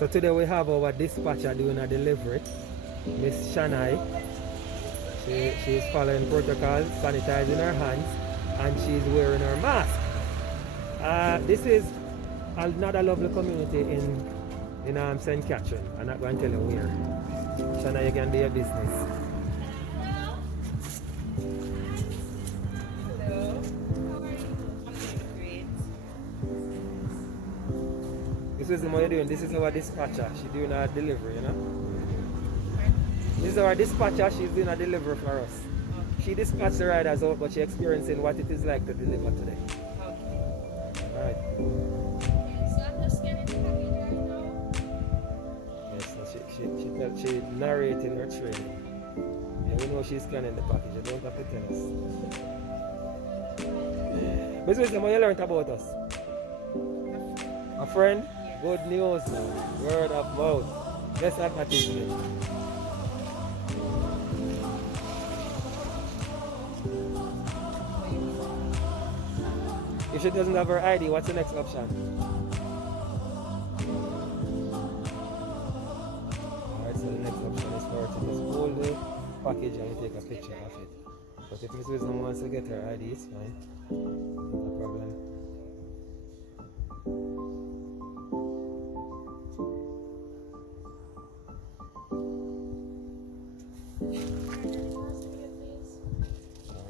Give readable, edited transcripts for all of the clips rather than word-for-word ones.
So today we have our dispatcher doing a delivery, Miss Shanai. She's following protocol, sanitizing her hands, and she's wearing her mask. This is another lovely community in St. Catherine. I'm not going to tell you where. Shanai, you can do your business. Hello. How are you? I'm doing great. This is what you're doing. This is our dispatcher. She's doing a delivery, you know. This is our dispatcher. She's doing a delivery for us. Okay. She dispatched the riders out, but she's experiencing what it is like to deliver today. Okay. Alright. So I'm just scanning the package right now. Yes, so she narrating her training. Yeah, we know she's scanning the package. You don't have to tell us. Miss Wisdom, what you learned about us? A friend? Yes. Good news now. Word of mouth. Best advertisement. If she doesn't have her ID, what's the next option? Alright, so the next option is for her to just hold the package and you take a picture of it. But if Miss Wisdom wants to get her ID, it's fine. No problem.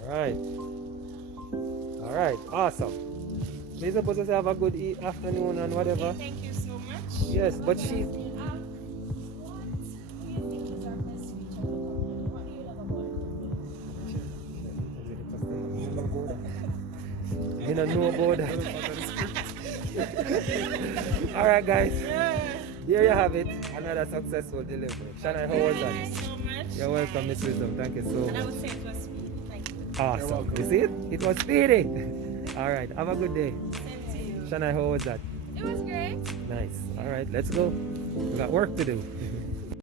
Alright. Alright, awesome. She's supposed to have a good afternoon and whatever. Okay, thank you so much. Yes, but she. What do you think is our best feature of the company? What do you love about it? You don't know about that. Alright, guys. Here you have it. Another successful delivery. Shana, how was that? Thank you so much. You're welcome, Miss Wisdom. Thank you so And I much. would say it was sweet. Thank you. Awesome. You see it? It was speedy. Alright, have a good day. Same to you. Shana, how was that? It was great. Nice. Alright, let's go. We got work to do.